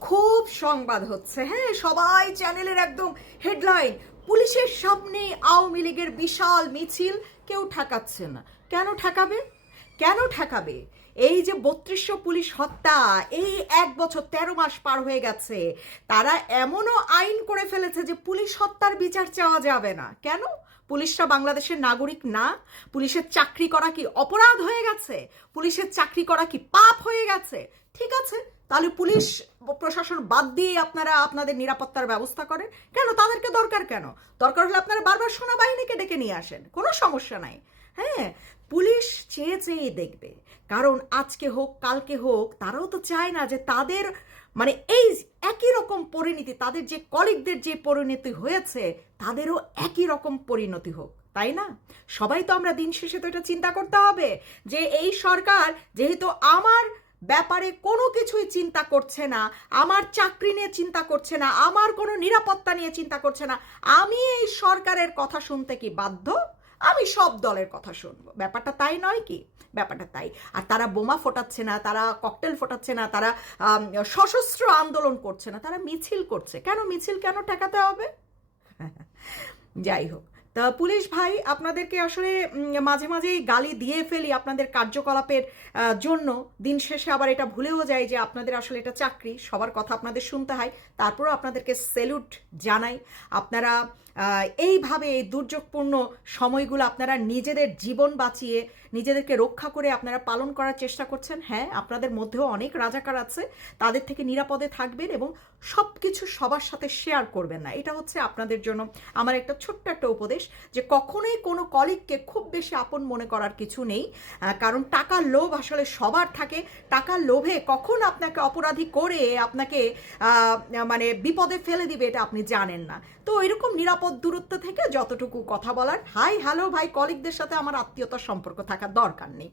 খুব সংবাদ হচ্ছে হ্যাঁ? সবাই চ্যানেলের একদম হেডলাইন। পুলিশের সামনে আওয়ামী লীগের বিশাল মিছিল, কেউ ঠেকাচ্ছে না। কেন ঠেকাবে? কেন ঠেকাবে? এই যে বত্রিশশো পুলিশ হত্যা, এই এক বছর তেরো মাস পার হয়ে গেছে। তারা এমনও আইন করে ফেলেছে যে পুলিশ হত্যার বিচার চাওয়া যাবে না। কেন? পুলিশরা বাংলাদেশের নাগরিক না? পুলিশের চাকরি করা কি অপরাধ হয়ে গেছে? পুলিশের চাকরি করা কি পাপ হয়ে গেছে? ঠিক আছে তাহলে পুলিশ প্রশাসন বাদ দিয়ে আপনারা আপনাদের নিরাপত্তার ব্যবস্থা করেন? কেন? তাদেরকে দরকার কেন? দরকার হলে আপনারা বারবার সেনাবাহিনীকে ডেকে নিয়ে আসেন। কোনো সমস্যা নাই। হ্যাঁ পুলিশ চেয়ে চেয়ে দেখবে। কারণ আজকে হোক, কালকে হোক, তারাও তো চায় না যে তাদের মানে এই একই রকম পরিণতি, তাদের যে কলিগদের যে পরিণতি হয়েছে, তাদেরও একই রকম পরিণতি হোক। তাই না? সবাই তো আমরা দিন শেষে তো এটা চিন্তা করতে হবে যে এই সরকার যেহেতু আমার ব্যাপারে কোনো কিছুই চিন্তা করছে না, আমার চাকরি নিয়ে চিন্তা করছে না, আমার কোনো নিরাপত্তা নিয়ে চিন্তা করছে না। আমি এই সরকারের কথা শুনতে কি বাধ্য? আমি সব দলের কথা শুনব। ব্যাপারটা তাই নয় কি? ব্যাপারটা তাই। আর তারা বোমা ফোটাচ্ছে না, তারা ককটেল ফোটাচ্ছে না, তারা সশস্ত্র আন্দোলন করছে না, তারা মিছিল করছে। কেন মিছিল কেন ঠেকাতে হবে? যাই হোক। তা পুলিশ ভাই, আপনাদেরকে আসলে মাঝে মাঝেই গালি দিয়ে ফেলি আপনাদের কার্যকলাপের জন্য। দিন শেষে আবার এটা ভুলেও যায় যে আপনাদের আসলে এটা চাকরি। সবার কথা আপনাদের শুনতে হয়। তারপরও আপনাদেরকে সেলুট জানাই। আপনারা এইভাবে এই দুর্যোগপূর্ণ সময়গুলো আপনারা নিজেদের জীবন বাঁচিয়ে, নিজেদেরকে রক্ষা করে আপনারা পালন করার চেষ্টা করছেন। হ্যাঁ আপনাদের মধ্যেও অনেক রাজাকার আছে, তাদের থেকে নিরাপদে থাকবেন এবং সব কিছু সবার সাথে শেয়ার করবেন না। এটা হচ্ছে আপনাদের জন্য আমার একটা ছোট্ট একটা উপদেশ যে কখনোই কোনো কলিগকে খুব বেশি আপন মনে করার কিছু নেই কারণ টাকার লোভ আসলে সবার থাকে। টাকার লোভে কখন আপনাকে অপরাধী করে, আপনাকে মানে বিপদে ফেলে দিবে এটা আপনি জানেন না। তো এরকম নিরাপদ দূরত্ব থেকে যতটুকু কথা বলার, হাই, হ্যালো, ভাই কলিকদের সাথে আমার আত্মীয়তার সম্পর্ক থাকার দরকার নেই।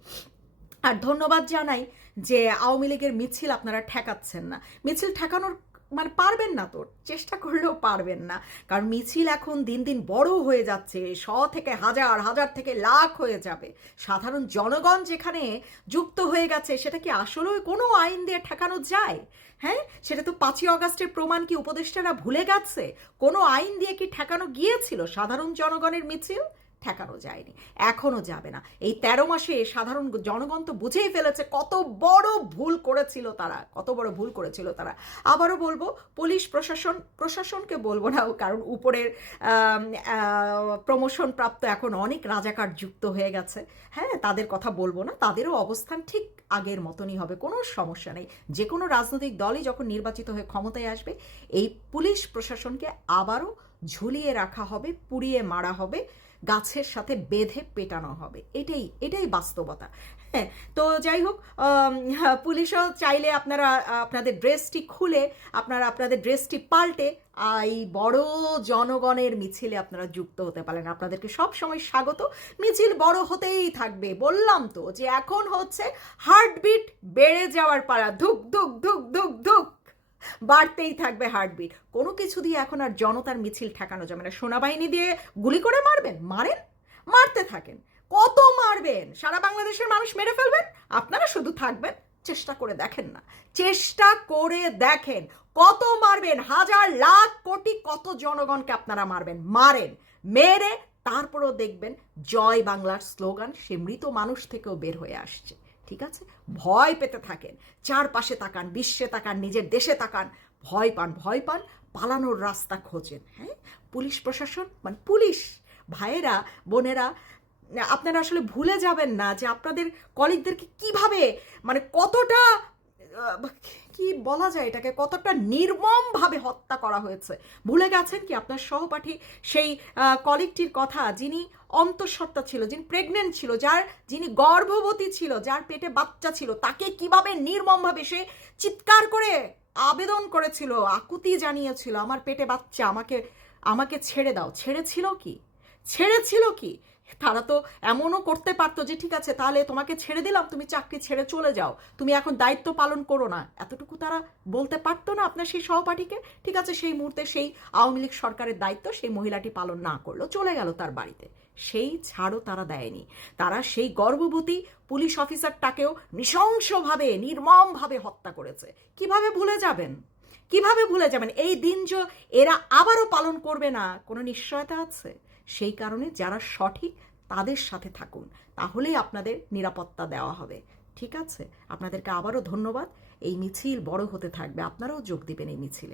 আর ধন্যবাদ জানাই যে আওয়ামী লীগের মিছিল আপনারা ঠেকাচ্ছেন না। মিছিল ঠেকানোর মানে পারবেন না তো চেষ্টা করলেও পারবেন না। কারণ মিছিল এখন দিন দিন বড় হয়ে যাচ্ছে, শ থেকে হাজার হাজার থেকে লাখ হয়ে যাবে। সাধারণ জনগণ যেখানে যুক্ত হয়ে গেছে, সেটা কি আসলেও কোনো আইন দিয়ে ঠেকানো যায়? হ্যাঁ? সেটা তো পাঁচই অগাস্টের প্রমাণ কি উপদেষ্টারা ভুলে গেছে? কোনো আইন দিয়ে কি ঠেকানো গিয়েছিল সাধারণ জনগণের মিছিল? ঠেকানো যায়নি, এখনও যাবে না। এই তেরো মাসে সাধারণ জনগণ তো বুঝেই ফেলেছে কত বড় ভুল করেছিল তারা, কত বড় ভুল করেছিল তারা। আবারও বলব, পুলিশ প্রশাসন, প্রশাসনকে বলব না, কারণ উপরের প্রমোশন প্রাপ্ত এখন অনেক রাজাকার যুক্ত হয়ে গেছে। হ্যাঁ তাদের কথা বলব না, তাদেরও অবস্থান ঠিক আগের মতনই হবে, কোনো সমস্যা নেই। যে কোনো রাজনৈতিক দলই যখন নির্বাচিত হয়ে ক্ষমতায় আসবে, এই পুলিশ প্রশাসনকে আবারও ঝুলিয়ে রাখা হবে, পুড়িয়ে মারা হবে। গাছের সাথে বেঁধে পেটানো হবে। এটাই এটাই বাস্তবতা। হ্যাঁ তো যাই হোক হ্যাঁ, পুলিশও চাইলে আপনারা আপনাদের ড্রেসটি খুলে আপনারা আপনাদের ড্রেসটি পাল্টে এই বড় জনগণের মিছিলে আপনারা যুক্ত হতে পারেন। আপনাদেরকে সব সময় স্বাগত। মিছিল বড় হতেই থাকবে। বললাম তো যে এখন হচ্ছে হার্টবিট বেড়ে যাওয়ার পারা ধুক ধুক ধুক ধুক ধুক। বাড়তেই থাকবে হার্টবিট কোনো কিছু দিয়ে এখন আর জনতার মিছিল ঠেকানো যাবে না। সেনাবাহিনী দিয়ে গুলি করে মারবেন? মারেন? মারতে থাকেন। কত মারবেন? সারা বাংলাদেশের মানুষ মেরে ফেলবেন? আপনারা শুধু থাকবেন, চেষ্টা করে দেখেন না। চেষ্টা করে দেখেন। কত মারবেন? হাজার, লাখ, কোটি, কত জনগণকে আপনারা মারবেন? মারেন। মেরে তারপরও দেখবেন জয় বাংলার স্লোগান, সে মৃত মানুষ থেকেও বের হয়ে আসছে। ঠিক আছে? ভয় পেতে থাকেন। চারপাশে তাকান, বিশ্বে তাকান, নিজের দেশে তাকান। ভয় পান ভয় পান, পালানোর রাস্তা খোঁজেন হ্যাঁ? পুলিশ প্রশাসন মানে পুলিশ, ভাইয়েরা, বোনেরা, আপনারা আসলে ভুলে যাবেন না যে আপনাদের কলিগদেরকে কীভাবে মানে কতটা কি বলা যায় এটাকে, কতটা নির্মমভাবে হত্যা করা হয়েছে। ভুলে গেছেন কি আপনার সহপাঠী সেই কলিগটির কথা যিনি অন্তঃসত্ত্বা ছিল, যিনি প্রেগনেন্ট ছিল, যার, যিনি গর্ভবতী ছিল, যার পেটে বাচ্চা ছিল, তাকে কীভাবে নির্মমভাবে সে চিৎকার করে আবেদন করেছিল, আকুতি জানিয়েছিল, আমার পেটে বাচ্চা, আমাকে আমাকে ছেড়ে দাও। ছেড়েছিল কি? ছেড়েছিল কি? তারা তো এমনও করতে পারতো যে, ঠিক আছে, তাহলে তোমাকে ছেড়ে দিলাম, তুমি চাকরি ছেড়ে চলে যাও। তুমি এখন দায়িত্ব পালন করো না। এতটুকু তারা বলতে পারতো না আপনার সেই সহপাঠীকে। ঠিক আছে, সেই মুহূর্তে সেই আওয়ামী লীগ সরকারের দায়িত্ব, সেই মহিলাটি পালন না করল চলে গেল তার বাড়িতে। সেই ছাড়ও তারা দেয়নি। তারা সেই গর্ভবতী পুলিশ অফিসারটাকেও নৃশংসভাবে, নির্মমভাবে হত্যা করেছে। কীভাবে ভুলে যাবেন? কীভাবে ভুলে যাবেন? এই দিন যে এরা আবারও পালন করবে না, কোনো নিশ্চয়তা আছে? সেই কারণে যারা সঠিক, তাদের সাথে থাকুন। তাহলেই আপনাদের নিরাপত্তা দেওয়া হবে। ঠিক আছে? আপনাদেরকে আবারও ধন্যবাদ। এই মিছিল বড় হতে থাকবে। আপনারাও যোগ দিবেন এই মিছিলে।